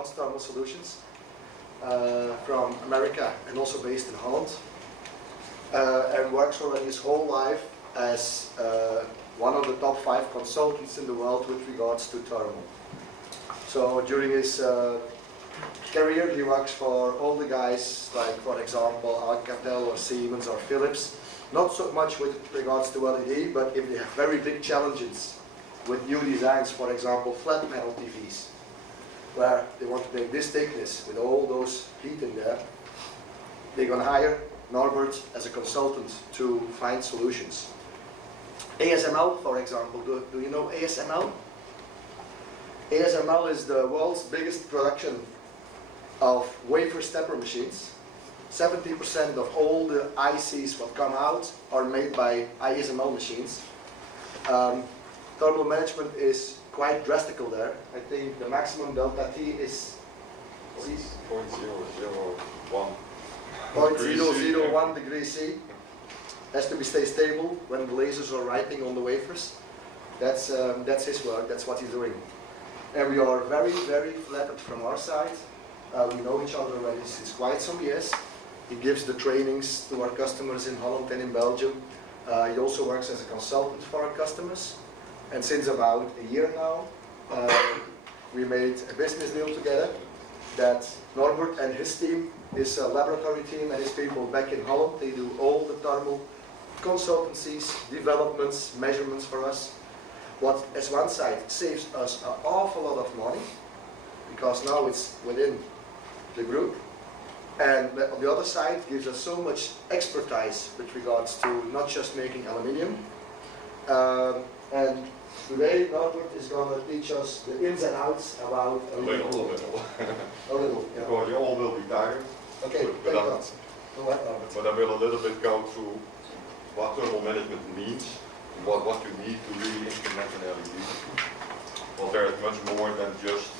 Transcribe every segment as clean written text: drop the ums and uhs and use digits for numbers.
advanced thermal solutions from America and also based in Holland, and works already his whole life as one of the top 5 consultants in the world with regards to thermal. So during his career, he works for all the guys, like for example Alcatel or Siemens or Philips, not so much with regards to LED, but if they have very big challenges with new designs, for example flat panel TVs, where they want to make this thickness with all those heat in there, they're going to hire Norbert as a consultant to find solutions. ASML, for example, do you know ASML? ASML is the world's biggest production of wafer stepper machines. 70% of all the ICs that come out are made by ASML machines. Thermal management is quite drastical there. I think the maximum delta T is 0.001 degrees C. Has to be stay stable when the lasers are writing on the wafers. That's his work, that's what he's doing. And we are very, very flattered from our side. We know each other already since quite some years. He gives the trainings to our customers in Holland and in Belgium. He also works as a consultant for our customers. And since about a year now, we made a business deal together that Norbert and his team, his laboratory team and his people back in Holland, they do all the thermal consultancies, developments, measurements for us. What, as one side, saves us an awful lot of money, because now it's within the group. And on the other side, gives us so much expertise with regards to not just making aluminium. And today, Norbert is going to teach us the ins and outs about a little. A little, yeah. Because you all will be tired. Okay, but I will a little bit go through what thermal management means, what you need to really implement an LED. Well, there is much more than just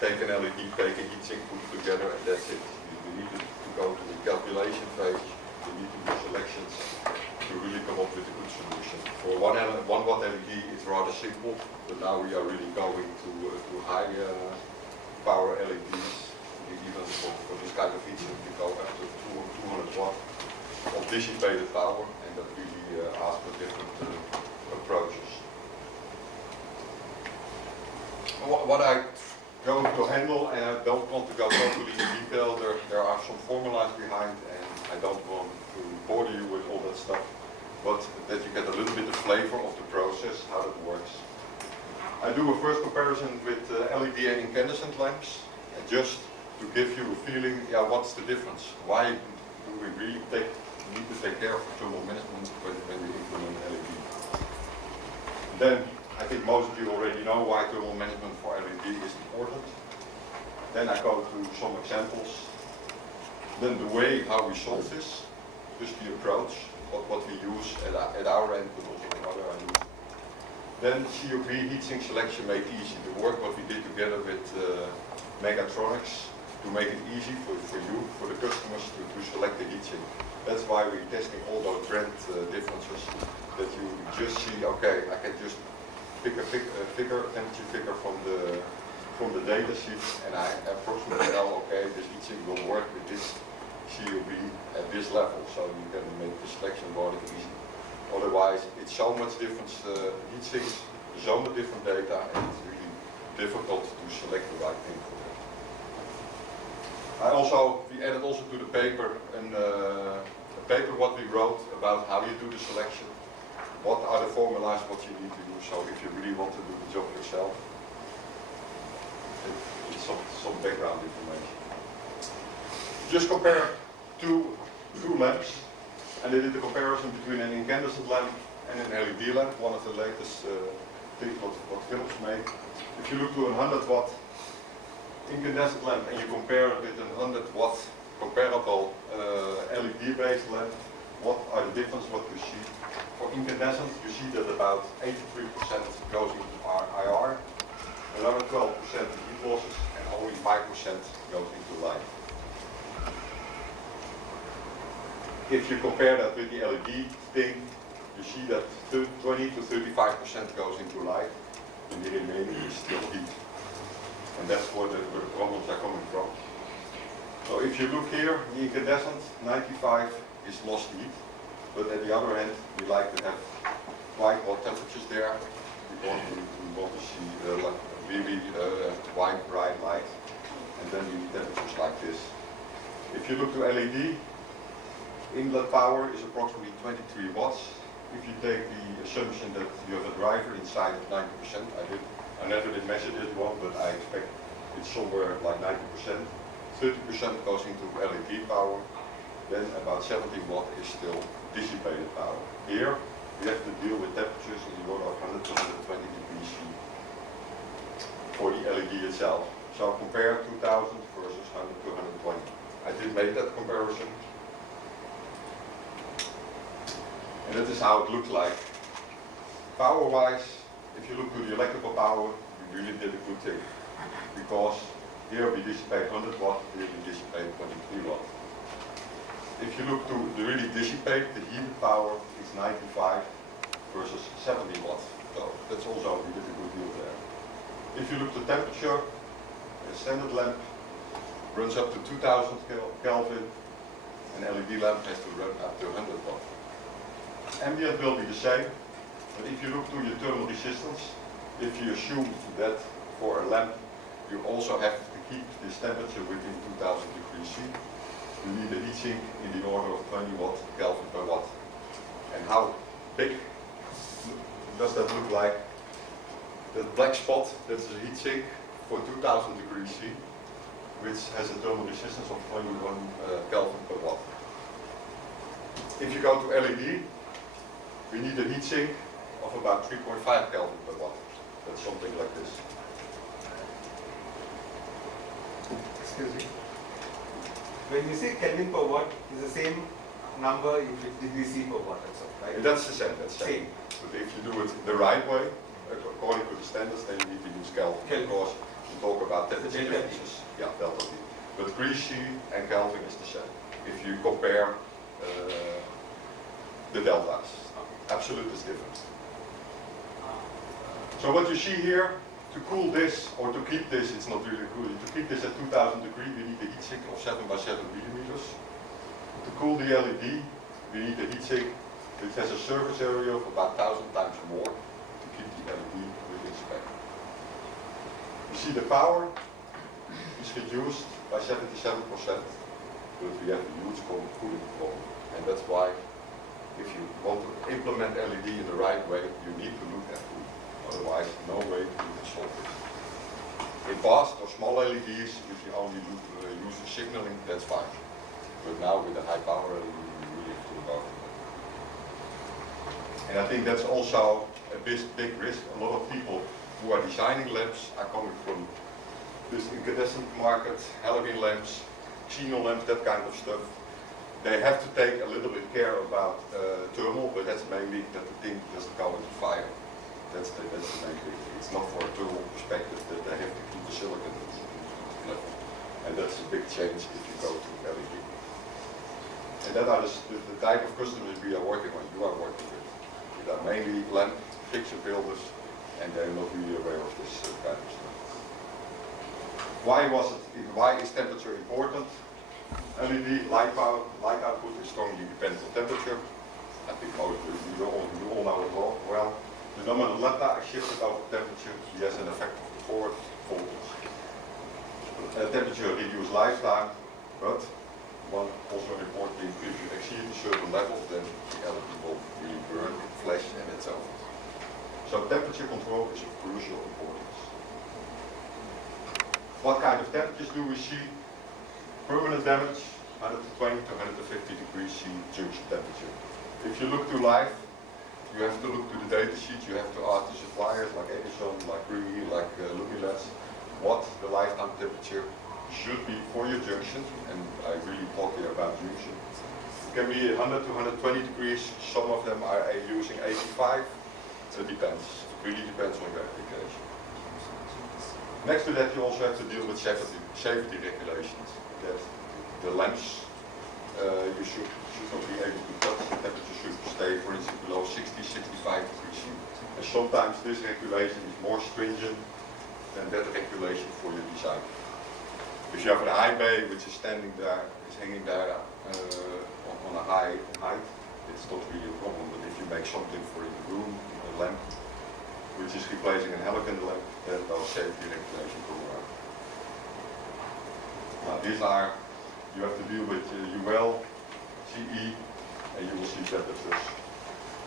take an LED, take a heatsink, put it together, and that's it. You need to go to the calculation phase, you need to do selections to really come up with a good solution. For 1 watt LED, it's rather simple, but now we are really going to high power LEDs. Even for this kind of heatsink, you go up to 200 watt of dissipated power, and that really asks for different approaches. What I going to handle, and I don't want to go totally in detail, there are some formulas behind, and I don't want to bore you with all that stuff, but that you get a little bit of flavor of the process, how it works. I do a first comparison with LED and incandescent lamps, and just to give you a feeling, yeah, what's the difference? Why do we really need to take care of thermal management when we implement LED? Then, I think most of you already know why thermal management for LED is important. Then I go through some examples. Then the way how we solve this, just the approach, what we use at our end, but also in other ends. Then COP heatsink selection made easy. The work what we did together with MechaTronix to make it easy for you, for the customers to select the heatsink. That's why we're testing all those brand differences, that you just see, okay, I can just pick a temperature figure from the data sheet, and I approximately know, okay, this heatsink will work with this COB at this level, so you can make the selection rather easy. Otherwise, it's so much different heatsinks, so much different data, and it's really difficult to select the right thing for that. We added also to the paper a paper what we wrote about how you do the selection. What are the formulas, what you need to do, so if you really want to do the job yourself, it's some background information. Just compare two lamps, and they did the comparison between an incandescent lamp and an LED lamp, one of the latest things what Philips made. If you look to a 100 watt incandescent lamp and you compare it with a 100 watt comparable LED based lamp, what are the differences what you see? For incandescent, you see that about 83% goes into IR, another 12% heat losses, and only 5% goes into light. If you compare that with the LED thing, you see that 20 to 35% goes into light, and the remaining is still heat. And that's where the problems are if you look here, the incandescent 95 is lost heat, but at the other hand, we like to have quite hot temperatures there because we want to see like really white bright light, and then we need temperatures like this. If you look to LED, inlet power is approximately 23 watts. If you take the assumption that you have a driver inside of 90%, I never did measure this one, but I expect it's somewhere like 90%. 30% goes into LED power, then about 17 watt is still dissipated power. Here we have to deal with temperatures in the order of 100 to 120 degrees C for the LED itself. So compare 2000 versus 100 to 120. I did make that comparison. And that is how it looks like. Power-wise, if you look to the electrical power, we really did a good thing. Because here we dissipate 100 watt, here we dissipate 23 watt. If you look to the really dissipate, the heated power is 95 versus 70 watts. So that's also, we did a good deal there. If you look to temperature, a standard lamp runs up to 2000 Kelvin, an LED lamp has to run up to 100 watt. Ambient will be the same, but if you look to your thermal resistance, if you assume that for a lamp you also have to keep this temperature within 2000 degrees C, you need a heatsink in the order of 20 watt Kelvin per watt. And how big does that look like? That black spot, that's a heatsink for 2000 degrees C, which has a thermal resistance of 21 Kelvin per watt. If you go to LED, we need a heatsink of about 3.5 Kelvin per watt. That's something like this. Excuse me. When you say Kelvin per watt, is the same number if it's degree C per watt also, right? That's the same, that's the same. But if you do it the right way, according to the standards, then you need to use Kelvin. Because we talk about temperature differences. Yeah, delta T. But degree C and Kelvin is the same. If you compare the deltas. Absolute is different. So what you see here, to cool this, or to keep this, it's not really cooling, to keep this at 2000 degrees, we need a heatsink of 7 by 7 millimeters. To cool the LED, we need a heatsink which has a surface area of about 1000 times more to keep the LED within spec. You see the power is reduced by 77%, but we have a huge cooling problem. And that's why if you want to implement LED in the right way, you need to look at cooling. Otherwise, no way you can solve it. In past or small LEDs, if you only use the signaling, that's fine. But now with the high power LED, you really have to look after that. And I think that's also a big risk. A lot of people who are designing lamps are coming from this incandescent market, halogen lamps, xenon lamps, that kind of stuff. They have to take a little bit care about thermal, but that's mainly that the thing doesn't go into fire. That's the main thing. It's not for a thermal perspective that they have to keep the silicon level. And that's a big change if you go to LED. And that are the type of customers we are working on, you are working with. They are mainly lamp picture builders, and they're not really aware of this kind of stuff. Why is temperature important? LED light output is strongly dependent on temperature. I think most of you all know it well. The nominal lambda is shifted over temperature. He has an effect of the forward voltage. Temperature reduces lifetime, but one also importantly, if you exceed a certain level, then the LED will really burn, flash, and itself. So temperature control is of crucial importance. What kind of temperatures do we see? Permanent damage, 120 to 150 degrees C junction temperature. If you look to life, you have to look to the data sheet, you have to ask the suppliers like Edison, like Ruby, like Lumileds, what the lifetime temperature should be for your junction, and I really talk here about junction. It can be 100 to 120 degrees, some of them are using 85, it depends, it really depends on your application. Next to that you also have to deal with safety regulations. That the lamps you should not be able to touch, the temperature should stay, for instance, below 60, 65 degrees C. And sometimes this regulation is more stringent than that regulation for your design. If you have a high bay which is standing there, is hanging there on a high height, it's not really a problem. But if you make something for in the room, a lamp, which is replacing an halogen lamp, then those safety regulations come around. Now these are, you have to deal with UL, CE, and you will see temperatures.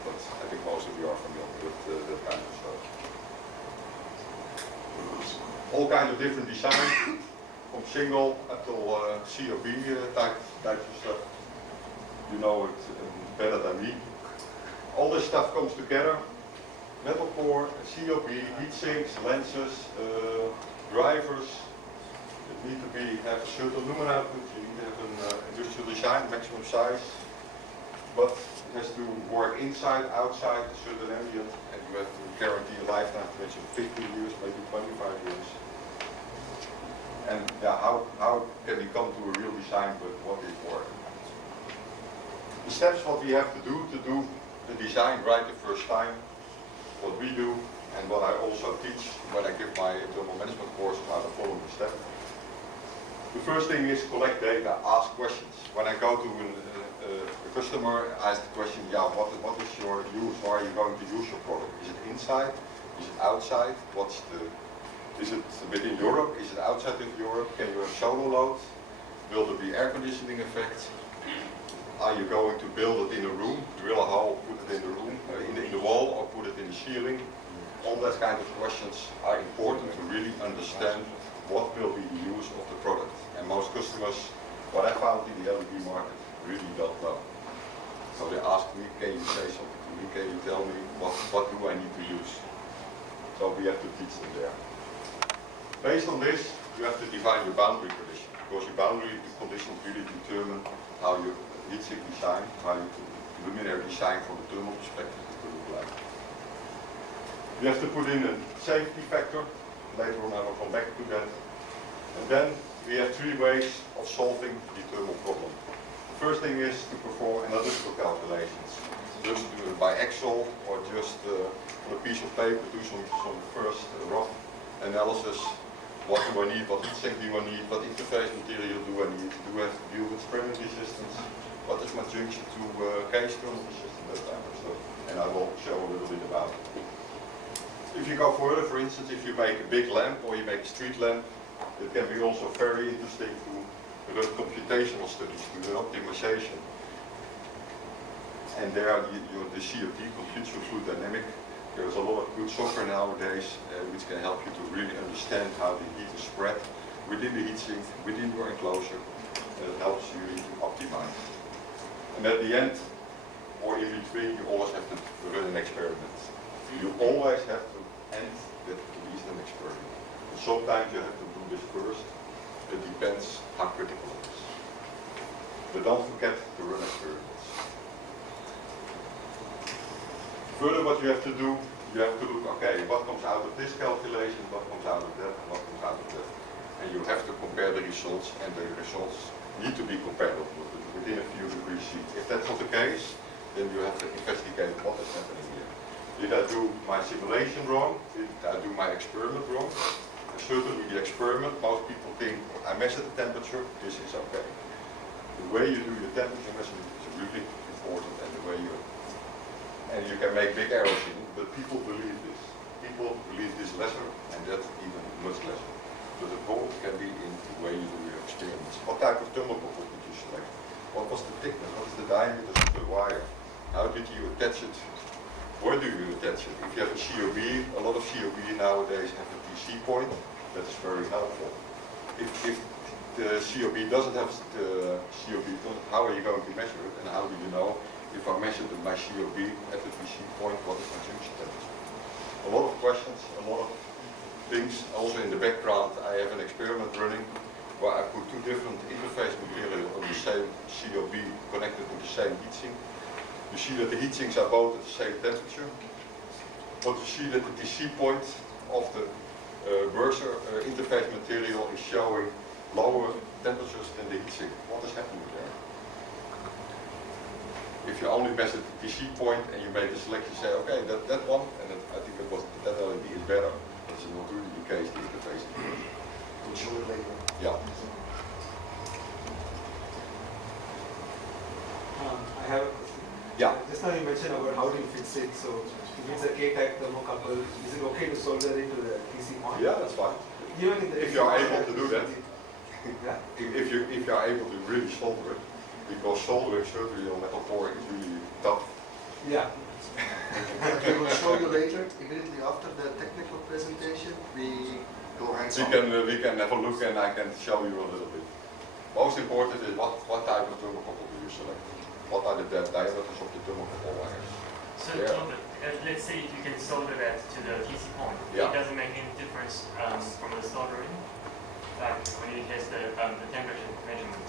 But I think most of you are familiar with that kind of stuff. All kinds of different designs, from single up to COB types of stuff. You know it better than me. All this stuff comes together. Metal core, COB, heat sinks, lenses, drivers. It need to have a certain lumen output. You need to have an industrial design, maximum size. But it has to work inside, outside a certain ambient, and you have to guarantee a lifetime of 15 years, maybe 25 years. And yeah, how can we come to a real design, but what is work? The steps what we have to do the design right the first time, what we do, and what I also teach when I give my thermal management course are the following steps. The first thing is collect data, ask questions. When I go to a customer, I ask the question, yeah, what is your use? How are you going to use your product? Is it inside? Is it outside? Is it within Europe? Is it outside of Europe? Can you have solar load? Will there be air conditioning effects? Are you going to build it in a room, drill a hole, put it in the room, in the wall, or put it in the ceiling? All that kind of questions are important to really understand what will be the use of the product. And most customers, what I found in the LED market, really don't know. So they ask me, can you say something to me? Can you tell me what do I need to use? So we have to teach them there. Based on this, you have to define your boundary condition, because your boundary conditions really determine how your heat sink design, how your luminary design from the thermal perspective will look like. You have to put in a safety factor. Later on I will come back to that. And then we have three ways of solving the thermal problem. The first thing is to perform analytical calculations. Just do it by Excel or just on a piece of paper, do some first rough analysis. What do I need? What heat sink do I need? What interface material do I need? Do I have to deal with spraying resistance? What is my junction to case thermal resistance? That type of stuff. And I will show a little bit about it. If you go further, for instance, if you make a big lamp or you make a street lamp, it can be also very interesting to run computational studies, to do optimization. And there the CFD, computational fluid dynamic. There's a lot of good software nowadays which can help you to really understand how the heat is spread within the heat sink, within your enclosure, and it helps you really to optimize. And at the end, or in between, you always have to run an experiment. You always have to end with at least an experiment. And sometimes you have to do this first. It depends how critical it is. But don't forget to run experiments. Further, what you have to do, you have to look, okay, what comes out of this calculation, what comes out of that, and what comes out of that. And you have to compare the results, and the results need to be comparable within a few degrees C. If that's not the case, then you have to investigate what is happening here. Did I do my simulation wrong? Did I do my experiment wrong? And certainly the experiment, most people think, I measured the temperature, this is okay. The way you do your temperature measurement is really important, and the way and you can make big errors in it, but people believe this. People believe this lesser, and that even much lesser. So the goal can be in the way you do your experiments. What type of thermocouple did you select? What was the thickness? What is the diameter of the wire? How did you attach it? Where do you attach it? If you have a COB, a lot of COB nowadays have a DC point. That is very helpful. If the COB doesn't have the COB, how are you going to measure it? And how do you know if I measured my COB at the DC point, what is my junction temperature? A lot of questions, a lot of things. Also in the background, I have an experiment running where I put two different interface material on the same COB connected to the same heatsink. You see that the heatsinks are both at the same temperature, but you see that the DC point of the Verser interface material is showing lower temperatures than the heatsink. What is happening there? If you only measure the DC point and you make a selection, say, okay, that one, and I think that LED is better. That's not really the case, the interface is worse. We'll show you later. Yeah. I have a question. Yeah. Just now you mentioned about how do you fix it. So if it's a K-type thermocouple, is it okay to solder it to the TC point? Yeah, that's fine. Even in the If you are able to do that. Yeah. If you are able to really solder it, because soldering certainly on metal core is really tough. Yeah. We will show you later, immediately after the technical presentation. We go hands-on. We can have a look and I can show you a little bit. Most important is what type of thermocouple do you select? What are the diameters of the thermocouple wires? So, Yeah. Norbert, let's say if you can solder that to the TC point, Yeah. it doesn't make any difference from the soldering, when you test the temperature measurement.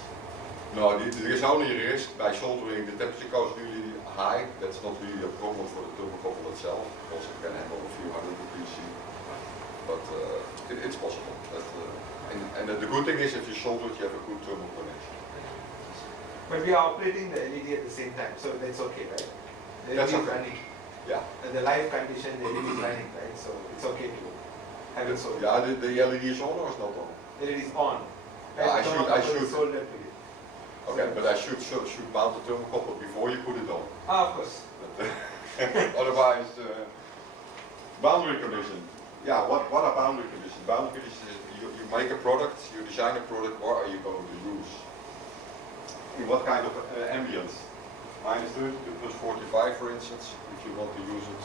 No, there is only a risk by soldering. The temperature goes really high. That's not really a problem for the thermocouple itself, because it can handle a few hundred degrees C. But it's possible. And the good thing is if you solder it, you have a good thermal connection. But we are operating the LED at the same time, so that's okay, right? The LED That's is okay. running. Yeah. And the live condition, the LED is running, right? So it's okay to have it soldered. Yeah, the LED is on or is not on? The LED is on. Yeah, I The should- thermocouple is soldered to it. Okay, but I should mount the thermocouple before you put it on. Ah, of course. But, otherwise, boundary condition. Yeah, what are boundary conditions? Boundary conditions is you make a product, you design a product, what are you going to use? In what kind of ambience? -30 to +45, for instance, if you want to use it.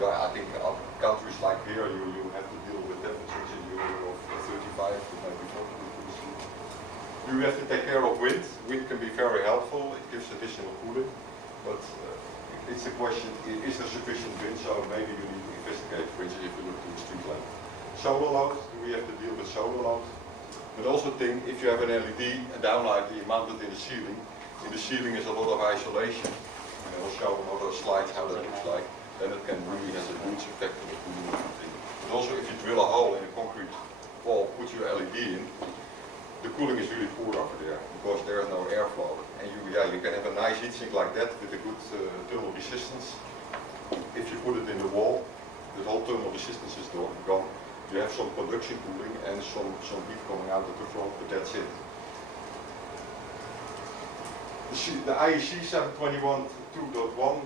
Yeah, I think other countries like here, you have to deal with temperatures in Europe of 35 to maybe 40 degrees C. You have to take care of wind. Wind can be very helpful. It gives additional cooling, but it's a question: is there sufficient wind? So maybe you need to investigate. For instance, if you look to the street lamp, solar load. Do we have to deal with solar load? But also think if you have an LED, a downlight, you mount it in the ceiling. In the ceiling is a lot of isolation. And I'll show on other slides how that looks like. Then it can really have a huge effect on the cooling of the thing. But also if you drill a hole in a concrete wall, put your LED in, the cooling is really poor over there because there is no airflow. And you can have a nice heat sink like that with a good thermal resistance. If you put it in the wall, the whole thermal resistance is gone. You have some conduction cooling and some heat coming out of the front, but that's it. The IEC 721 2.1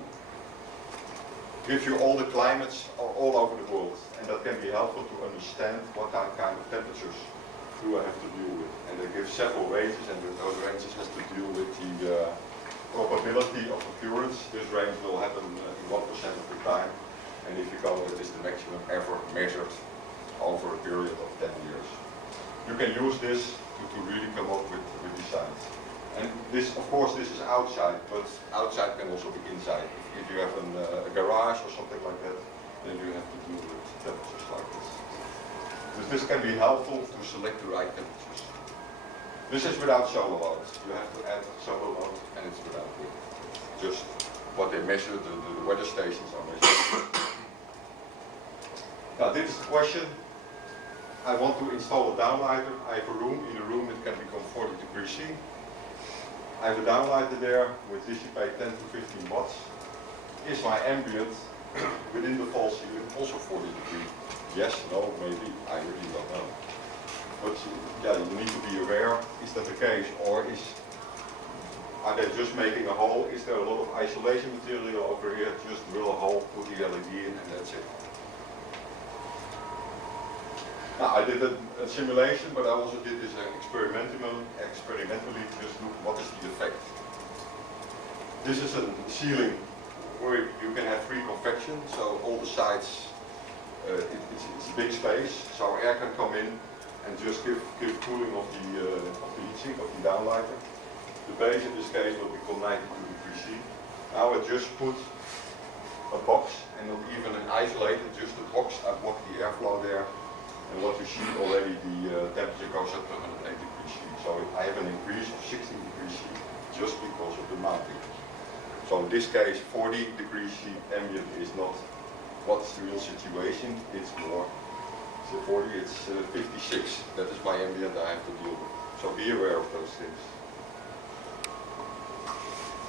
gives you all the climates all over the world, and that can be helpful to understand what kind of temperatures do I have to deal with. And they give several ranges, and those ranges has to deal with the probability of occurrence. This range will happen in 1% of the time, and if you go, it is the maximum ever measured over a period of 10 years. You can use this to really come up with designs. And this, of course, this is outside, but outside can also be inside. If you have a garage or something like that, then you have to deal with temperatures like this. This can be helpful to select the right temperatures. This is without solar load. You have to add solar load, and it's without wind. Just what they measure, the weather stations are measured. Now, this is the question. I want to install a downlighter. I have a room. In the room, it can become 40 degrees C. I have a downlighter there which dissipate 10 to 15 watts. Is my ambient within the false ceiling also 40 degrees? Yes, no, maybe, I really don't know. But yeah, you need to be aware, is that the case? Or are they just making a hole? Is there a lot of isolation material over here? Just drill a hole, put the LED in, and that's it. Now, I did a simulation, but I also did this experimentally, just look what is the effect. This is a ceiling where you can have free convection, so all the sides, it's a big space, so air can come in and just give cooling of the heat sink, of the downlighter. The base in this case will become 92 degrees C. Now I just put a box, and not even an isolated, just a box. I block the airflow there. And what you see already, the temperature goes up to 108 degrees C. So I have an increase of 16 degrees C just because of the mounting. So in this case, 40 degrees C ambient is not what's the real situation. It's more, so 40, it's 56. That is my ambient I have to deal with. So be aware of those things.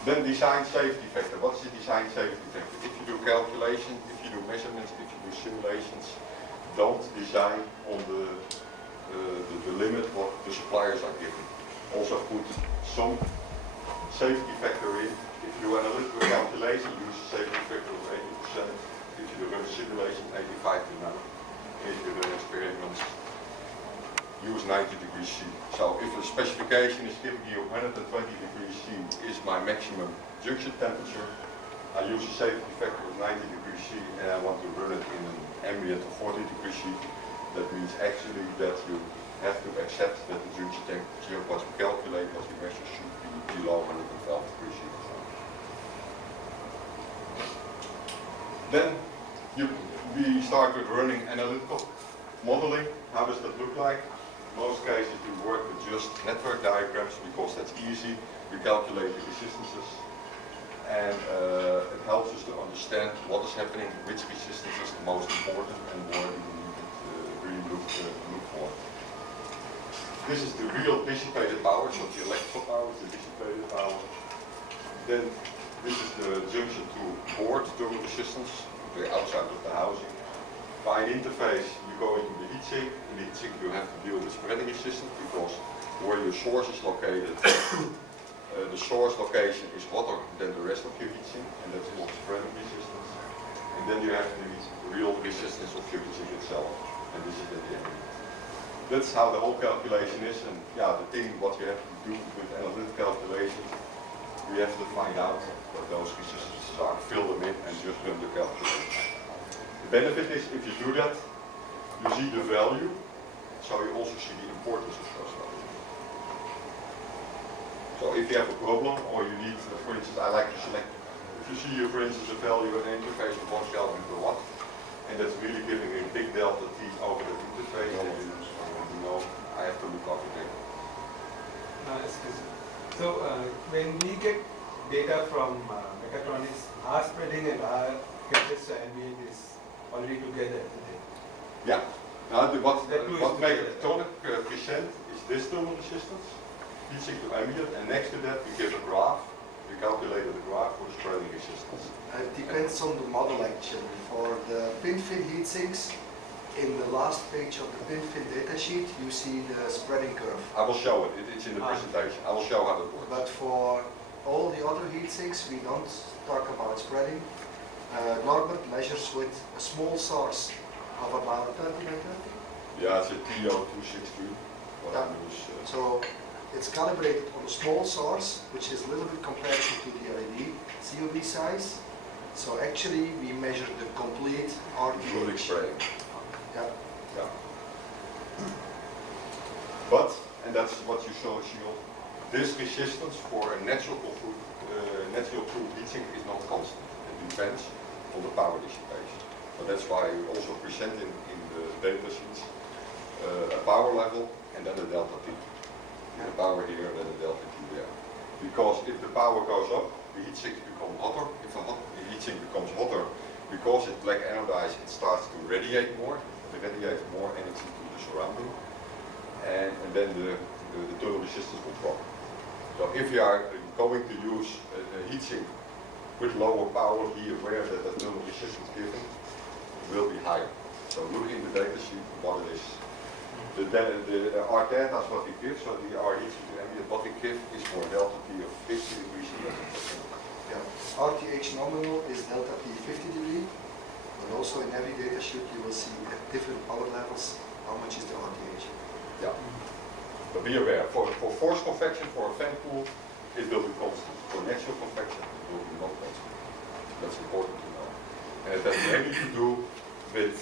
Then design safety factor. What's the design safety factor? If you do calculation, if you do measurements, if you do simulations, don't design on the the limit what the suppliers are giving. Also put some safety factor in. If you do analytical calculation, use a safety factor of 80%. If you do a simulation, 85 to 90. If you do an experiment, use 90 degrees C. So if the specification is giving you 120 degrees C is my maximum junction temperature, I use a safety factor of 90 degrees C and I want to run it in an ambient of 40 degrees C. That means actually that you have to accept that the junction temperature, what you calculate, what you measure, should be below 112 degrees C. Then we start with running analytical modeling. How does that look like? In most cases we work with just network diagrams because that's easy. We calculate the resistances and it helps us to understand what is happening, which resistance is the most important and where do we need to really look for. This is the real dissipated power, so the electrical power is the dissipated power. Then this is the junction to board thermal resistance, the outside of the housing. By an interface, you go into the heatsink. In the heatsink, you have to deal with spreading resistance because where your source is located, the source location is hotter than the rest of your heatsink, and that's called spreading resistance. And then you have the real resistance of your heatsink itself, and this is at the end. That's how the whole calculation is, and yeah, the thing what you have to do with analytical calculations, we have to find out what those resistances are, fill them in, and just run the calculation. The benefit is, if you do that, you see the value, so you also see the importance of those values. So if you have a problem, or you need, for instance, I like to select, if you see, for instance, a value in an interface of 1 Kelvin per watt, and that's really giving a big delta T over the interface, then you know, I have to look over there. Excuse me. So when we get data from MechaTronix, our spreading and our HS ambient is already together, isn't it? Yeah. Now what MechaTronix present is this thermal resistance, heatsink to ambient, and next to that we give a graph. We calculated the graph for the spreading resistance. It depends on the model actually. For the pin-fin heatsinks, in the last page of the pin-fin datasheet, you see the spreading curve. I will show it. It's in the presentation. I will show how it works. But for all the other heatsinks, we don't talk about spreading. Norbert measures with a small source of about 30 by 30. Yeah, it's a TO263. What I use. So it's calibrated on a small source, which is a little bit compared to the LED COB size. So actually, we measure the complete Including RTH. spraying. Yeah. Yeah. But, and that's what you show, this resistance for a natural cooled heatsink is not constant. It depends on the power dissipation. So that's why you also present in the data sheets a power level and then a delta T. The power here and then a delta T there. Because if the power goes up, the heatsink becomes hotter. If the heatsink becomes hotter, because it's black anodized, it starts to radiate more. It radiates more energy to the surrounding. And then the thermal resistance will drop. So if you are going to use a heatsink with lower power, be aware that the thermal resistance given will be higher. So look in the data sheet what it is. Our data is what we give, so our heatsink to ambient what we give is for a delta T of 50 degrees. Yeah. RTH nominal is delta T 50 degree, but also in every data sheet you will see at different power levels how much is the RTH. Yeah. But be aware, for forced convection, for a fan pool, it will be constant. For natural convection, it will be not constant. That's important to know. And it has mainly to do with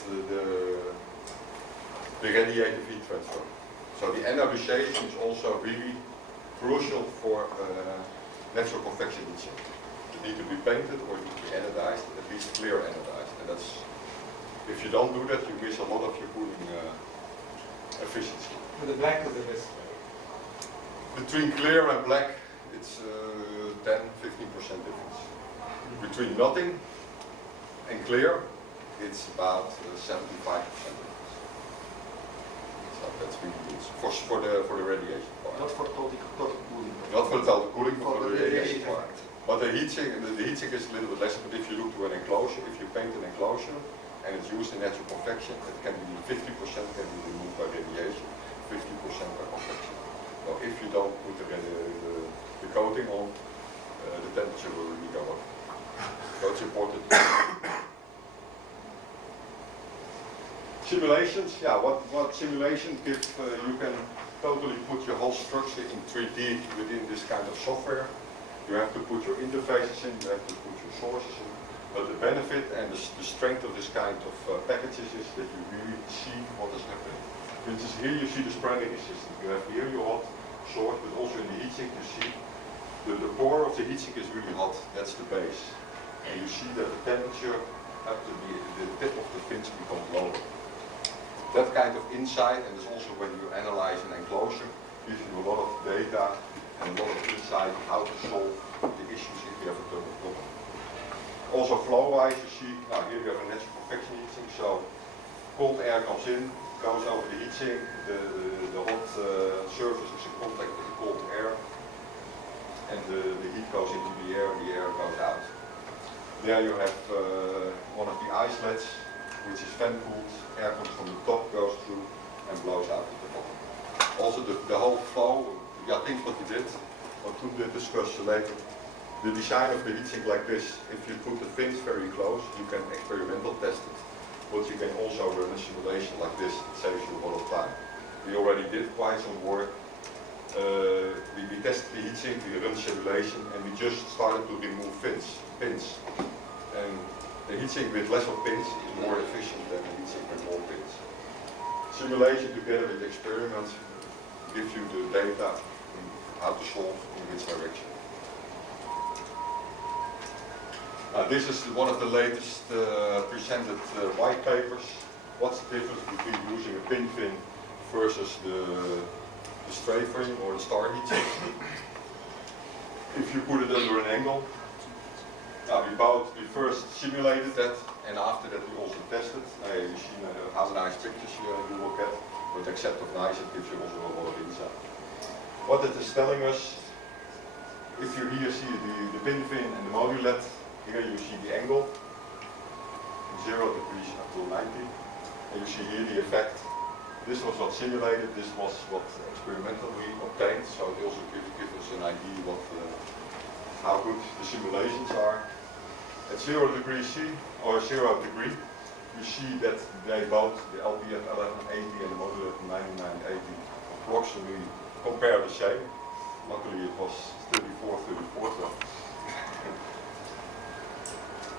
the radiative heat transfer. So the anodization is also really crucial for natural convection heatsink. It needs to be painted or it needs to be anodized, at least clear anodized. And that's, if you don't do that, you miss a lot of your cooling efficiency. So the black is the best. Between clear and black, it's 10-15% difference. Between nothing and clear, it's about 75% difference. So that's really good for the radiation part. Not for total cooling. Not for total cooling, but For for the radiation part. effect. But the heatsink is a little bit less. But if you look to an enclosure, if you paint an enclosure and it's used in natural convection, it can be 50% can be removed by radiation. 50% per convection. So if you don't put the coating on, the temperature will really go up. So it's important. Simulations, yeah, what simulation give, you can totally put your whole structure in 3D within this kind of software. You have to put your interfaces in, you have to put your sources in. But the benefit and the strength of this kind of packages is that you really see what is happening. For instance, here you see the spreading system. You have here your hot source, but also in the heatsink you see the core of the heatsink is really hot. That's the base. And you see that the temperature up to the tip of the fins becomes lower. That kind of insight, and it's also when you analyze an enclosure, gives you a lot of data and a lot of insight how to solve the issues if you have a thermal problem. Also flow-wise, you see, now here you have a natural convection heatsink, so cold air comes in, goes over the heatsink, the hot surface is in contact with the cold air, and the heat goes into the air and the air goes out. There you have one of the islets, which is fan-cooled, air comes from the top, goes through, and blows out at the bottom. Also the whole flow, I think what we did, what we did discuss later, the design of the heatsink like this, if you put the fins very close, you can experimental test it. But you can also run a simulation like this, it saves you a lot of time. We already did quite some work. We tested the heatsink, we ran a simulation, and we just started to remove pins. And the heatsink with less of pins is more efficient than the heatsink with more pins. Simulation together with experiments gives you the data on how to solve in which direction. This is one of the latest presented white papers. What's the difference between using a pin fin versus the strafing or the star heatsink? If you put it under an angle, we first simulated that, and after that we also tested. You see how nice pictures you will get, but except of nice, it gives you also a lot of insight. What it is telling us, if you here see the pin fin and the modulet, here you see the angle, 0 degrees up to 90, and you see here the effect. This was what simulated, this was what experimentally obtained, so it also gives us an idea what, how good the simulations are. At 0 degrees C, or 0 degree, you see that they both, the LPF 1180 and the modulet 9980, approximately compare the same. Luckily it was 34 though.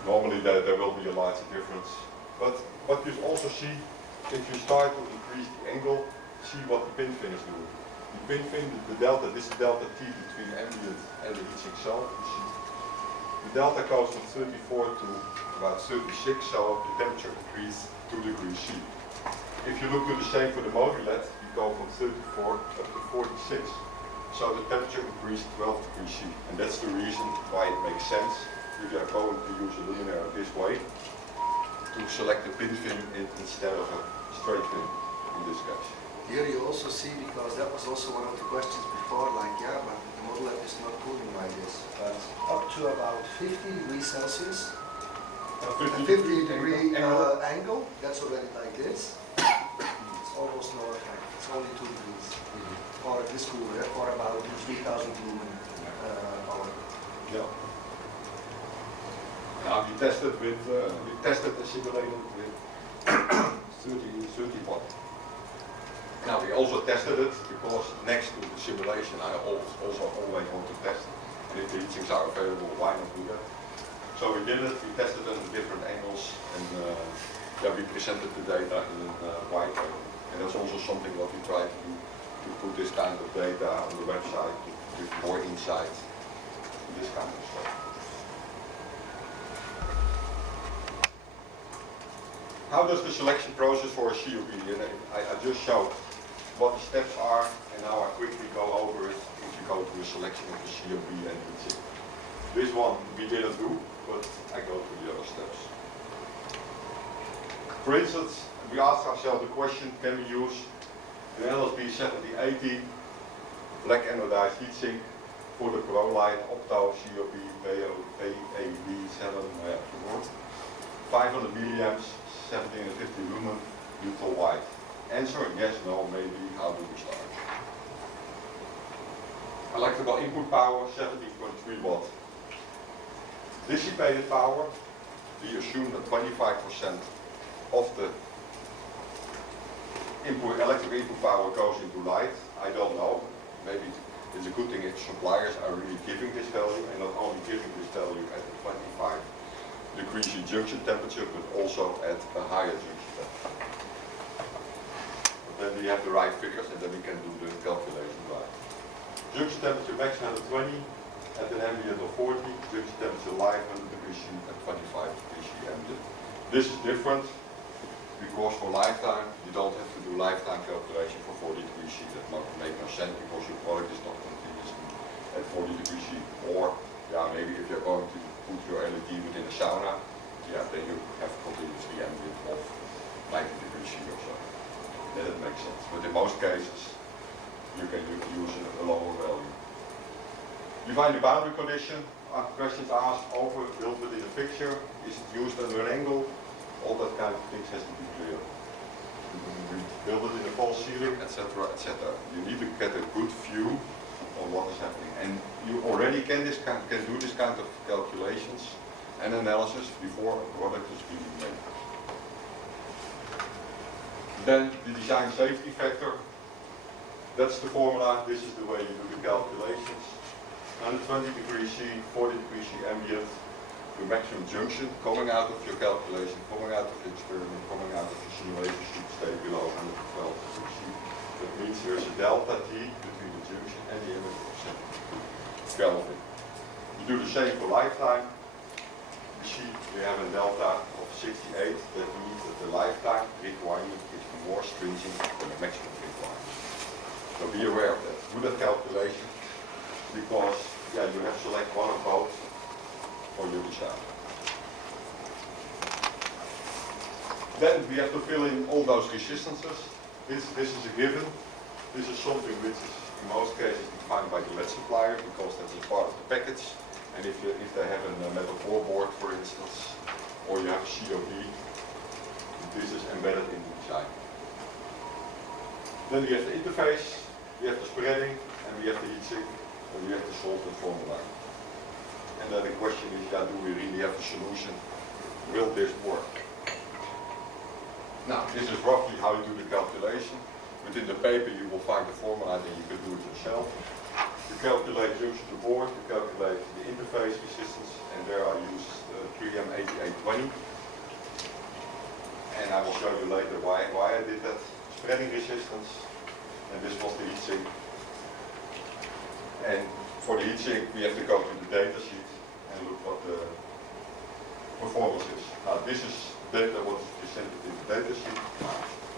Normally there will be a larger difference. But what you also see, if you start to increase the angle, see what the pin fin is doing. The pin fin, the delta, this is delta T between ambient and the heatsink cell. You see the delta goes from 34 to about 36, so the temperature increased 2 degrees C. If you look to the same for the modulet, you go from 34 up to 46. So the temperature increased 12 degrees C. And that's the reason why it makes sense if you are going to use a linear this way, to select a pin fin instead of a straight fin in this case. Here you also see, because that was also one of the questions before, like, yeah, but the modulet is not cooling like this. But up to about 50 degrees Celsius, a 50 degree angle, that's already like this. It's almost no effect, it's only 2 degrees. Or this cooler, or about 3000 lumen power. Yeah. Now we tested and simulated with 30 watt. Now we also tested it because next to the simulation I also always want to test. And if the heatsinks are available, why not do that? So we did it, we tested it at different angles, and yeah, we presented the data in a white paper. And that's also something what we try to do, to put this kind of data on the website to give more insight in this kind of stuff. How does the selection process for a COB? And I just showed what the steps are, and now I quickly go over it if you go to a selection of the COB and heatsink. This one we didn't do, but I go through the other steps. For instance, we asked ourselves the question, can we use an LSB 7080 black anodized heatsink for the ProLite Opto COB BaDe 7 500 milliamps, 1750 lumen, neutral white. Answer, yes, no, maybe, how do we start? Electrical input power, 17.3 watt. Dissipated power, we assume that 25% of the electrical input power goes into light. I don't know, maybe it's a good thing if suppliers are really giving this value, and not only giving this value at the 25 degrees C junction temperature, but also at a higher junction temperature. Then we have the right figures, and then we can do the calculation right. Junction temperature max 120 at an ambient of 40, junction temperature live 100 degrees C at 25 degrees C ambient. This is different because for lifetime you don't have to do lifetime calculation for 40 degrees C. That might make no sense because your product is not continuously at 40 degrees C. Or yeah, maybe if you're going to put your LED within a sauna, yeah, then you have continuously ambient of 90 degrees C or so. Then it makes sense. But in most cases you can use a lower value. Define the boundary condition. Questions asked over built within a fixture. Is it used under an angle? All that kind of things has to be clear. Build it in a false ceiling, etc., etc. You need to get a good view on what is happening, and you already can do this kind of calculations and analysis before a product is being made. Then the design safety factor. That's the formula. This is the way you do the calculations. 120 degrees C, 40 degrees C ambient. Your maximum junction coming out of your calculation, coming out of your experiment, coming out of your simulation should stay below 112 degrees C. That means there is a delta T between the junction and the ambient of 70 Kelvin. You do the same for lifetime. You see we have a delta of 68. That means that the lifetime requirement is more stringent than the maximum requirement. So be aware of that. Do that calculation because yeah, you have to select one or both for your design. Then we have to fill in all those resistances. This is a given. This is something which is in most cases defined by the LED supplier because that's a part of the package. And if they have a metal floorboard, for instance, or you have a COB, this is embedded in the design. Then we have the interface, we have the spreading, and we have the heatsink, and we have the solvent formula. And then the question is, yeah, do we really have a solution? Will this work? Now, this is roughly how you do the calculation. Within the paper you will find the formula, then you can do it yourself. You calculate junction to board, you calculate the interface resistance, and there I use 3M8820. And I will show you later why I did that. Spreading resistance, and this was the heatsink. And for the heatsink we have to go to the data sheet and look what the performance is. Now this is data what is presented in the data sheet.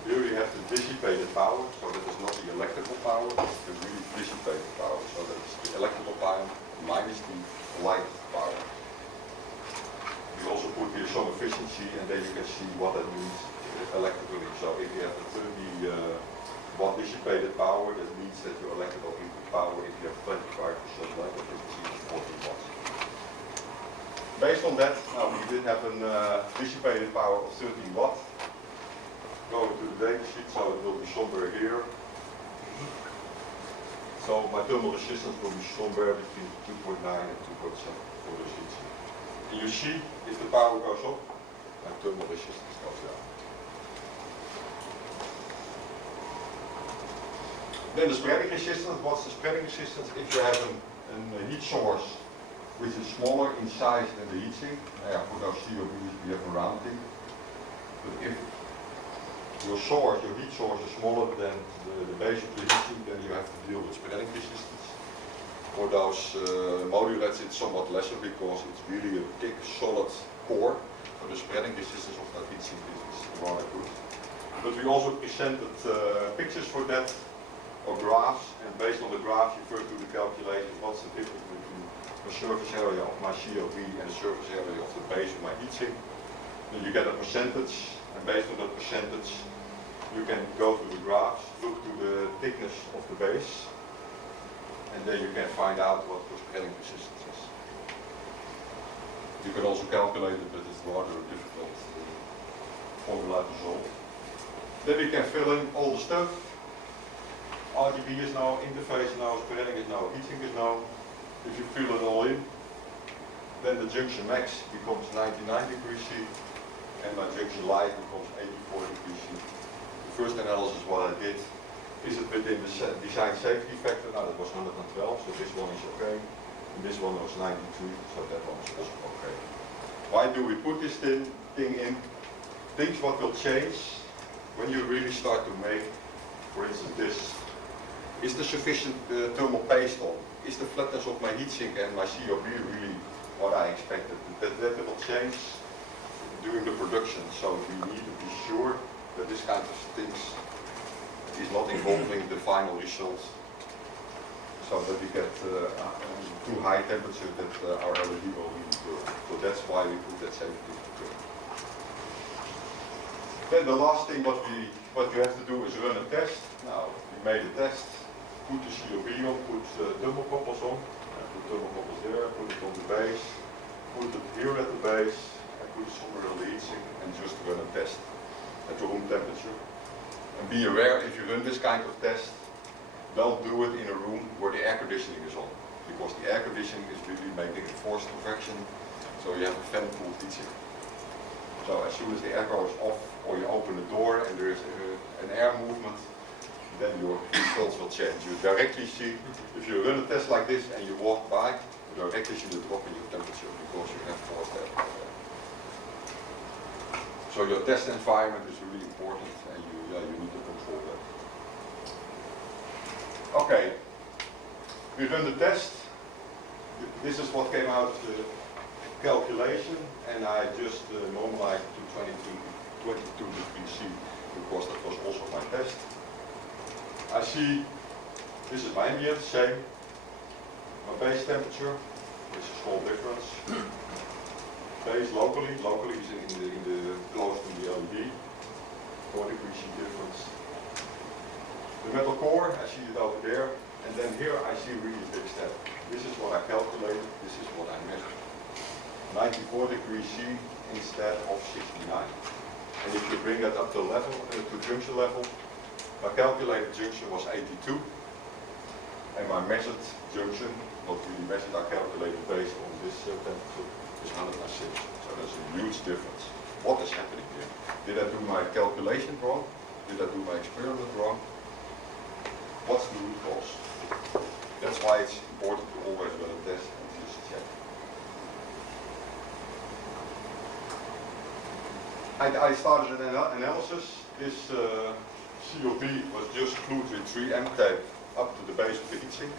Here we have the dissipated power, so that is not the electrical power, it's the really dissipated power. So that's the electrical power minus the light power. We also put here some efficiency, and then you can see what that means electrically. So if you have a 30 watt dissipated power, that means that your electrical input power, if you have 25% light efficiency, is 14 watts. Based on that, now we did have a dissipated power of 13 watt. Going to the data sheet, so it will be somewhere here. So my thermal resistance will be somewhere between 2.9 and 2.7 for this heatsink. And you see, if the power goes up, my thermal resistance goes down. Then the spreading resistance. What's the spreading resistance? If you have a heat source which is smaller in size than the heatsink, for those COBs we have a rounding. But if your heat source is smaller than the base of the heatsink, then you have to deal with spreading resistance. For those modulates it's somewhat lesser because it's really a thick solid core. So the spreading resistance of that heatsink is rather good. But we also presented pictures for that, or graphs, and based on the graph you first do the calculation what's the difference between the surface area of my COB and the surface area of the base of my heatsink. Then you get a percentage, and based on that percentage you can go to the graphs, look to the thickness of the base, and then you can find out what the spreading resistance is. You can also calculate it, but it's rather a difficult formula to solve. Then we can fill in all the stuff. RGB is now, interface now, spreading is now, heatsink is now. If you fill it all in, then the junction max becomes 99 degrees C and my junction light becomes 84 degrees C. The first analysis what I did, is it within the design safety factor? Now that was 112, so this one is okay. And this one was 93, so that one is also okay. Why do we put this thing in? Things what will change when you really start to make, for instance, this. Is there sufficient thermal paste on? Is the flatness of my heatsink and my COB really what I expected? That will change during the production, so we need to be sure that this kind of things is not involving the final result, so that we get too high temperature that our LED will really burn. So that's why we put that safety factor. Then the last thing what you have to do is run a test. Now we made a test, put the COB on, put thermocouples on, put thermocouples there, put it on the base, put it here at the base, and put it somewhere on the heatsink, and just run a test at the room temperature. And be aware, if you run this kind of test, don't do it in a room where the air conditioning is on, because the air conditioning is really making a forced convection, so you have a fan-cooled heatsink. So as soon as the air goes off, or you open the door and there is an air movement, then your results will change. You directly see, if you run a test like this and you walk by, you directly see the drop in your temperature, because you have forced air. So your test environment is really important, and you need to control that. Okay, we run the test. This is what came out of the calculation, and I just normalized to 22 degrees C, because that was also my test. I see, this is my ambient, same. My base temperature, this is a small difference. Base locally is in the close to the LED, 4 degrees C difference. The metal core, I see it over there, and then here I see really a big step. This is what I calculated, this is what I measured. 94 degrees C instead of 69. And if you bring that up to level, to junction level, my calculated junction was 82, and my measured junction, not really measured, I calculated based on this temperature, is 106. So there's a huge difference. What is happening here? Did I do my calculation wrong? Did I do my experiment wrong? What's the root cause? That's why it's important to always run a test and just check. I started an analysis. This COB was just glued with 3M tape up to the base of the heatsink.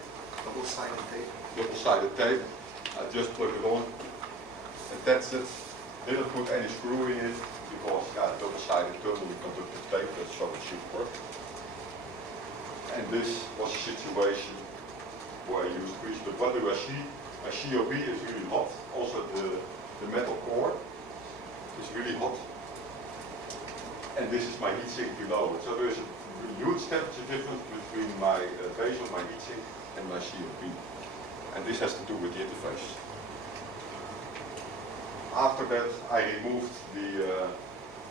Double-sided tape. Double-sided tape. I just plug it on, attached it, didn't put any screw in it, because double-sided thermally conductive tape, that's so it should work. And this was a situation where I used grease, but what do I see? My COB is really hot, also the metal core is really hot. And this is my heatsink below it. So there is a huge temperature difference between my base of my heatsink and my COB. And this has to do with the interface. After that, I removed the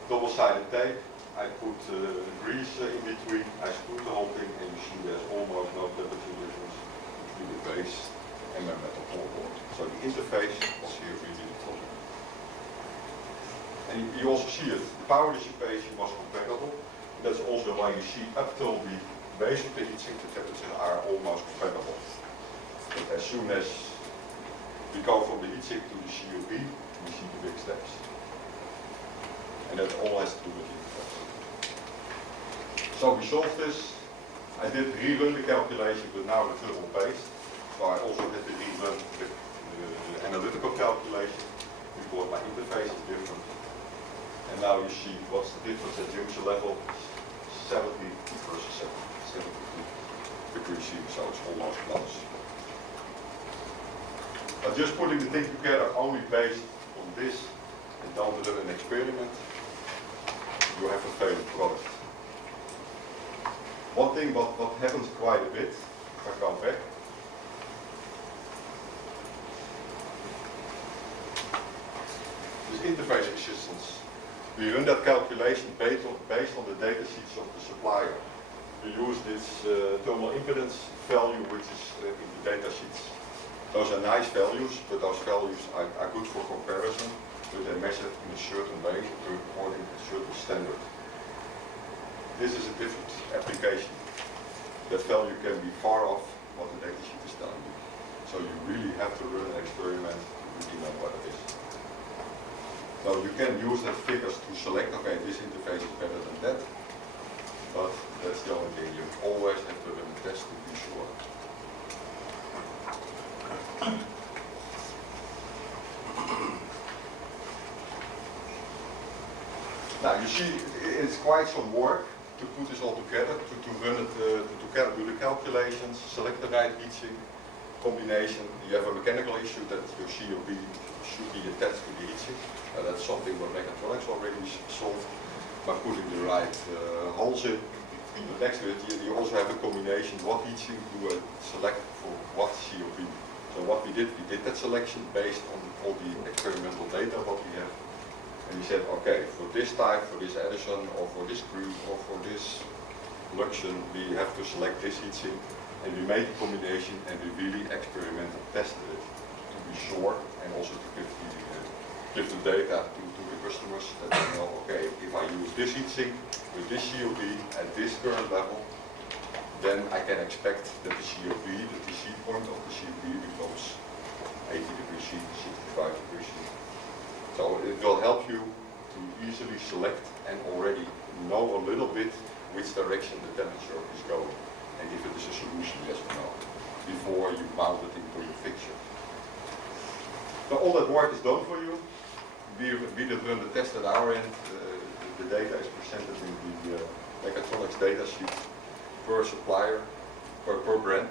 double-sided tape. I put grease in between. I screwed the whole thing, and you see there's almost no temperature difference between the base and my metal core board. So the interface was here really the problem. And you also see it. The power dissipation was compatible. And that's also why you see up till the base of the heatsink, the temperatures are almost compatible. But as soon as we go from the heatsink to the COB, we see the big steps. And that all has to do with the interface. So we solved this. I did rerun the calculation, but now the thermal paste. So I also had to rerun the analytical calculation, because my interface is different. And now you see what's the difference at junction level, 70 versus 72 degrees C, so it's almost close. But just putting the thing together only based on this and don't do an experiment, you have a failed product. One thing what happens quite a bit, if I come back, is interface resistance. We run that calculation based on the data sheets of the supplier. We use this thermal impedance value which is in the data sheets. Those are nice values, but those values are good for comparison, but they're measured in a certain way according to a certain standard. This is a different application. That value can be far off what the data sheet is telling you. So you really have to run an experiment to really know what it is. So you can use that figures to select, okay, this interface is better than that. But that's the only thing. You always have to run a test to be sure. Now you see, it's quite some work to put this all together, to run it together, do the calculations, select the right heatsink combination. You have a mechanical issue that your COB should be attached to the heatsink. That's something what MechaTronix already solved by putting the right holes in. But next to it, you also have a combination. What heatsink do I select for what COB? So what we did that selection based on all the experimental data what we have. And we said, okay, for this type, for this Edison, or for this crew, or for this Luxon, we have to select this heatsink. And we made the combination and we really experimented, tested it to be sure, and also to give the data to the customers that they know, okay, if I use this heatsink with this COB at this current level, then I can expect that the COB, the TC point of the COB becomes 80 degrees C, 65 degrees C. So it will help you to easily select and already know a little bit which direction the temperature is going, and if it is a solution, yes or no, before you mount it into your fixture. So all that work is done for you. We did run the test at our end. The data is presented in the MechaTronix data sheet per supplier, per brand,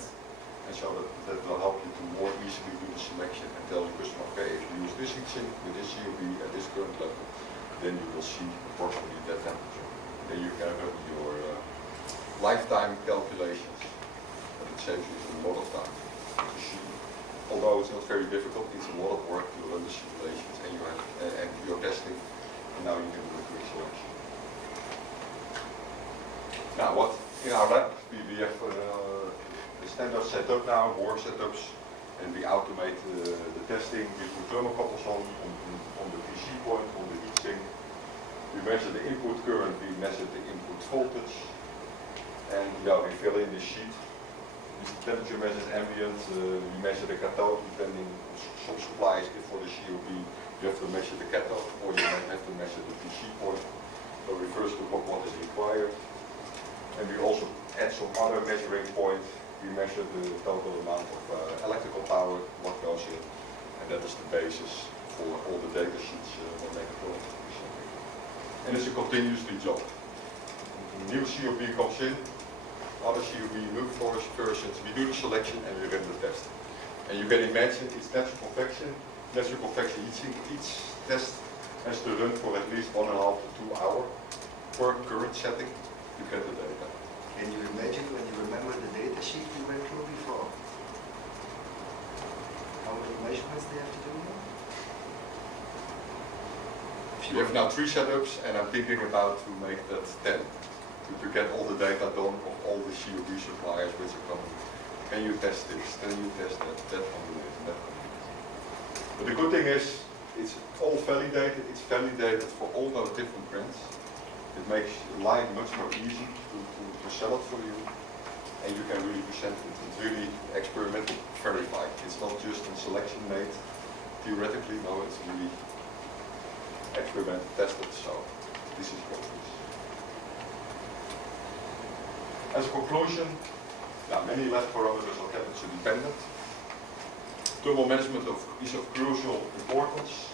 and so that will help you to more easily do the selection and tell the customer, okay, if you use this heatsink with this COB at this current level, then you will see approximately that temperature. Then you can run your lifetime calculations, and it saves you a lot of time. Although it's not very difficult, it's a lot of work to run the simulations and you have and your testing, and now you can do a quick selection. Now, what in our lab we have the standard setup now, more setups, and we automate the testing. We put thermocouples on the PC point, on the heatsink. We measure the input current, we measure the input voltage, and we fill in the sheet. The temperature measures ambient, we measure the cathode, depending on some supplies for the COB, you have to measure the cathode, or you might have to measure the PC point. So we first look at what is required. And we also add some other measuring points. We measure the total amount of electrical power, what goes in, and that is the basis for all the data sheets that MechaTronix is presenting. And it's a continuously job. A new COB comes in, other COB new versions, we do the selection and we run the test. And you can imagine it's natural convection heatsink. Each test has to run for at least 1.5 to 2 hours per current setting to get the data. Can you imagine when you remember the data sheet we went through before? How many measurements they have to do now? We have now 3 setups and I'm thinking about to make that 10. To get all the data done of all the COB suppliers which are coming. Can you test this? Can you test that combination, that combination? But the good thing is, it's all validated. It's validated for all those different brands. It makes life much more easy to sell it for you, and you can really present it. It's really experimental verified. It's not just a selection made theoretically. No, it's really experimental tested. So this is what it is. As a conclusion, many lab parameters are temperature dependent. Thermal management is of crucial importance.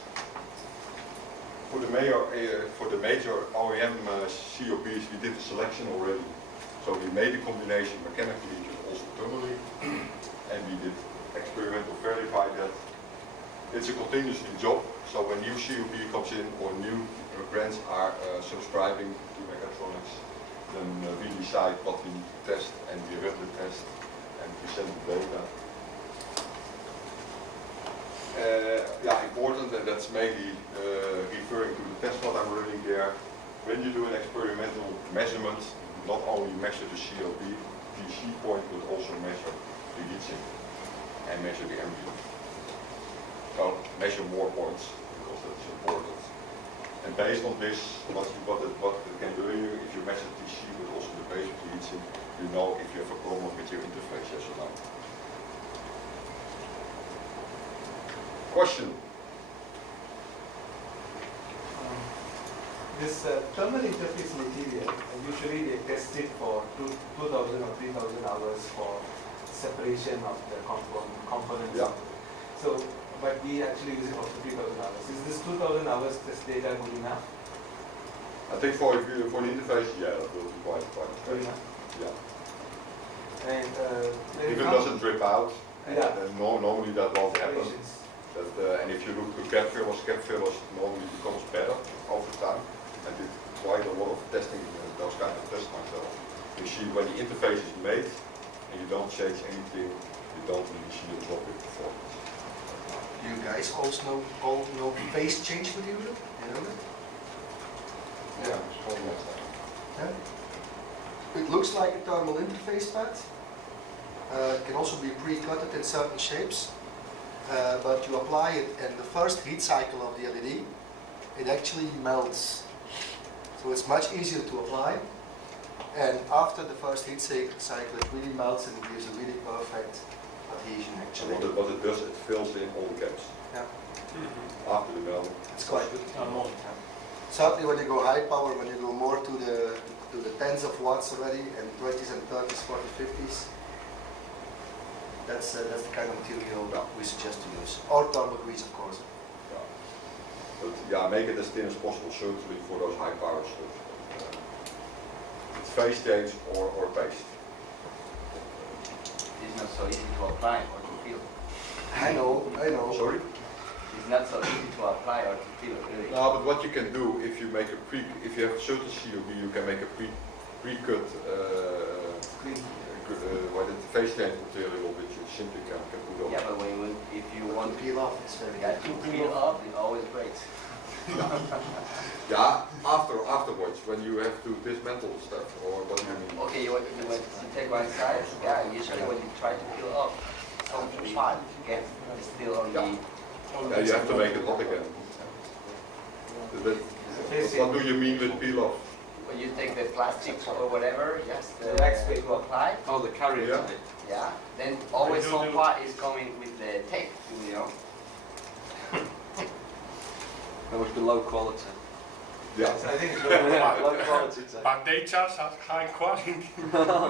For the major OEM COBs, we did the selection already. So we made the combination mechanically but also thermally. And we did experimental verify that. It's a continuously job. So when new COB comes in or new brands are subscribing to MechaTronix, then we decide what we need to test, and we run the test and present the data. Important that and that's mainly referring to the test what I'm running there. When you do an experimental measurement, not only measure the COP, point, but also measure the heat sink and measure the ambient. So measure more points because that's important. And based on this, what it can do you, if you measure TC but also the base of the heat sink, you know if you have a problem with your interface, yes or no. Question? This thermal interface material, usually they test it for 2,000 or 3,000 hours for separation of the components. Yeah. So, but we actually use it for 50,000 hours. Is this 2,000 hours test data good enough? I think for the interface, yeah, that will be quite Good enough. yeah. And If it doesn't drip out, yeah. then normally that won't happen. separations. And if you look to cap fillers normally becomes better over time. I did quite a lot of testing, those kind of tests myself. You see when the interface is made and you don't change anything, you don't really see a drop in performance. You guys also know phase change material? You know that? Yeah, it's probably not that. Yeah. It looks like a thermal interface pad. It can also be pre-cutted in certain shapes. But you apply it in the first heat cycle of the LED, it actually melts. So it's much easier to apply. And after the first heat cycle, it really melts and it gives a really perfect adhesion So actually. what it does, it fills in all the gaps. Yeah. After the melt. It's quite good. Certainly when you go high power, when you go more to the tens of watts already, and 20s and 30s, 40s, 50s, that's the kind of material we suggest to use. Or thermal grease, of course. Yeah. But yeah, make it as thin as possible, certainly for those high power stuff. It's phase change or paste. It's not so easy to apply or to feel. I know. Sorry? It's not so easy to apply or to feel. Really. No, but what you can do if you make if you have certain COB, you can make a pre-cut phase change material which you simply can put on. Yeah, but if you want Peel off, it's very to peel off, it always breaks. Yeah, afterwards when you have to dismantle stuff, or what do you mean? Okay, you take one side. Yeah, usually when you try to peel off, something fine gets still on the. Yeah, you have to make it hot again. What do you mean with peel off? When you take the plastic or whatever, yes, the wax to paper. apply. Oh, the carrier. Yeah. Yeah, then always some part is coming with the tape, you know. That must be low quality. Yeah. I think it's Low quality tape. But they just have high quality.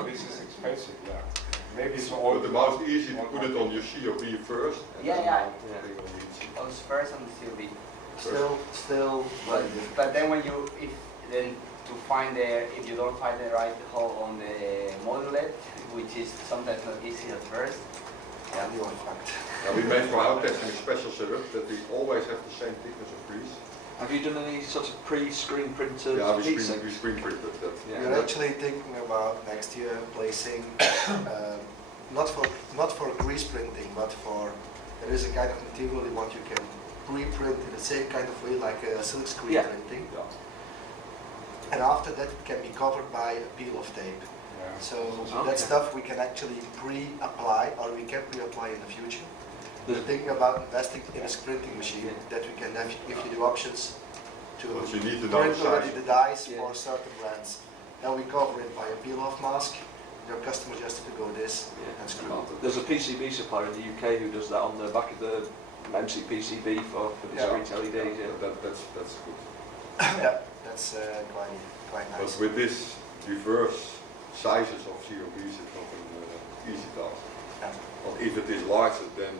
This is expensive, yeah. Maybe it's Or all the most easy to put it on your COB first. And Yeah, then yeah. put it on the heat sink. Oh, it's first on the COB. Still. But then when you, if you don't find the right hole on the module, which is sometimes not easy at first. Yeah, you are fucked. Now we made for our testing a special setup that we always have the same thickness of grease. Have you done any sort of pre-screen printed Yeah, we heat screen sinks? printed that. Yeah. We're actually thinking about next year placing, not for grease printing, but there is a kind of material what you can pre-print in the same kind of way like a silk screen Yeah. printing. Yeah. And after that it can be covered by a peel-off tape. yeah. So Okay. that stuff we can actually pre-apply, or we can pre-apply in the future. We're thinking about investing in a printing machine that we can give you the options to But you need to know print the already size. the dies Yeah. for certain brands. Then we cover it by a peel-off mask. Your customer just has to go this and screw it. There's a PCB supplier in the UK who does that on the back of the MC PCB for discrete LEDs. Yeah. That's good. Yeah, that's quite But nice. with this diverse sizes of COBs, it's not an easy task. Yeah. But if it is larger, then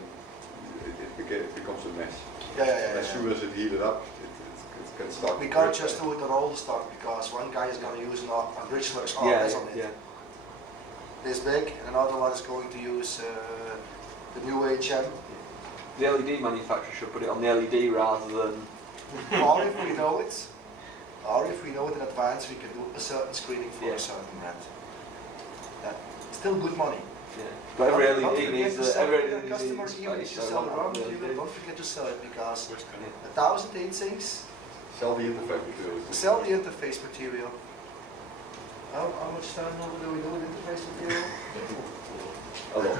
it becomes a mess. Yeah. As soon as it heated up, it can start. We to can't break. just do it on all the stock because one guy is going to use a Bridgelux Yeah, RS on it. yeah. This big, and another one is going to use the new HM. The LED manufacturer should put it on the LED rather than. Or if we know it in advance, we can do a certain screening for Yeah. a certain brand. Yeah. Still good money. Yeah. But every Don't LED forget needs to the sell every it to LED the customer, needs even if space. you So sell one the raw LED. material, don't forget to sell it because Yeah. 1,000 heat sinks, Sell the interface material. sell the interface material. How much turnover do we do with interface material? A lot.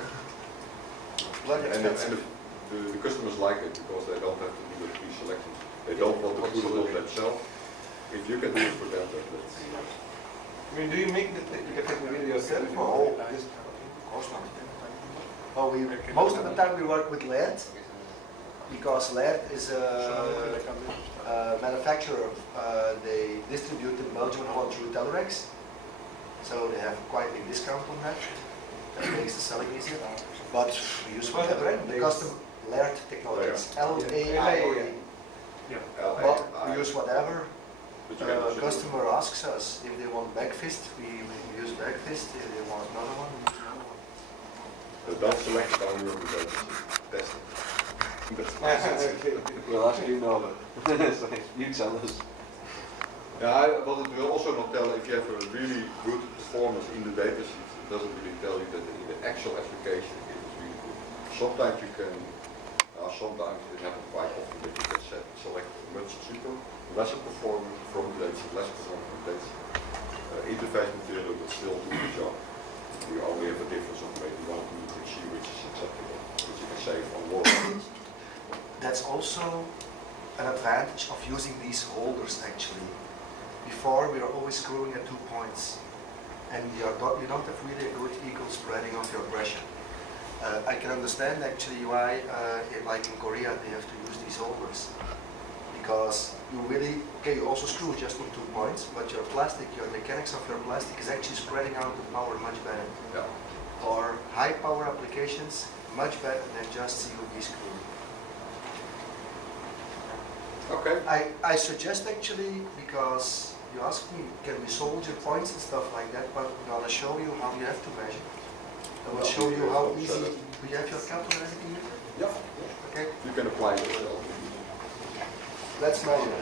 Bloody And expensive. the customers like it because they don't have to do the pre-selections. They don't want to put it on themselves. If you can do it for them, that's... I mean, do you make the interface material yourself or just? Of course not. Oh, most of the time we work with LED because LED is a manufacturer. They distribute in Belgium and Holland through Telerex, so they have quite a big discount on that. That makes the selling easier. But we use whatever, the custom LED technologies, L-A-I-O-E. But we use whatever customer asks us. If they want backfist, we use backfist. If they want another one, we use another one. But don't select it on your basis. Test it. We'll ask you, Norbert. So you tell us. Yeah, but it will also not tell if you have a really good performance in the data sheet. It doesn't really tell you that in the actual application it is really good. Sometimes you can, sometimes it happens quite often that you can select a much cheaper, lesser performing formulation, less performing formulation. Interface material will still do the job. You only have a difference of maybe 1 to 2 which is acceptable, which you can save on water. That's also an advantage of using these holders actually. Before we are always screwing at 2 points and you don't have really a good equal spreading of your pressure. I can understand actually why, like in Korea, they have to use these holders. Because you really, okay, you also screw just on 2 points, but your plastic, your mechanics of your plastic is actually spreading out the power much better. Yeah. For high power applications, much better than just COB screw. Okay. I suggest actually, because you asked me, can we soldier points and stuff like that, but I'm gonna show you how you have to measure. I will show you how easy, do you have your calculator and everything? Yeah. Okay, You can apply it yourself. let's measure.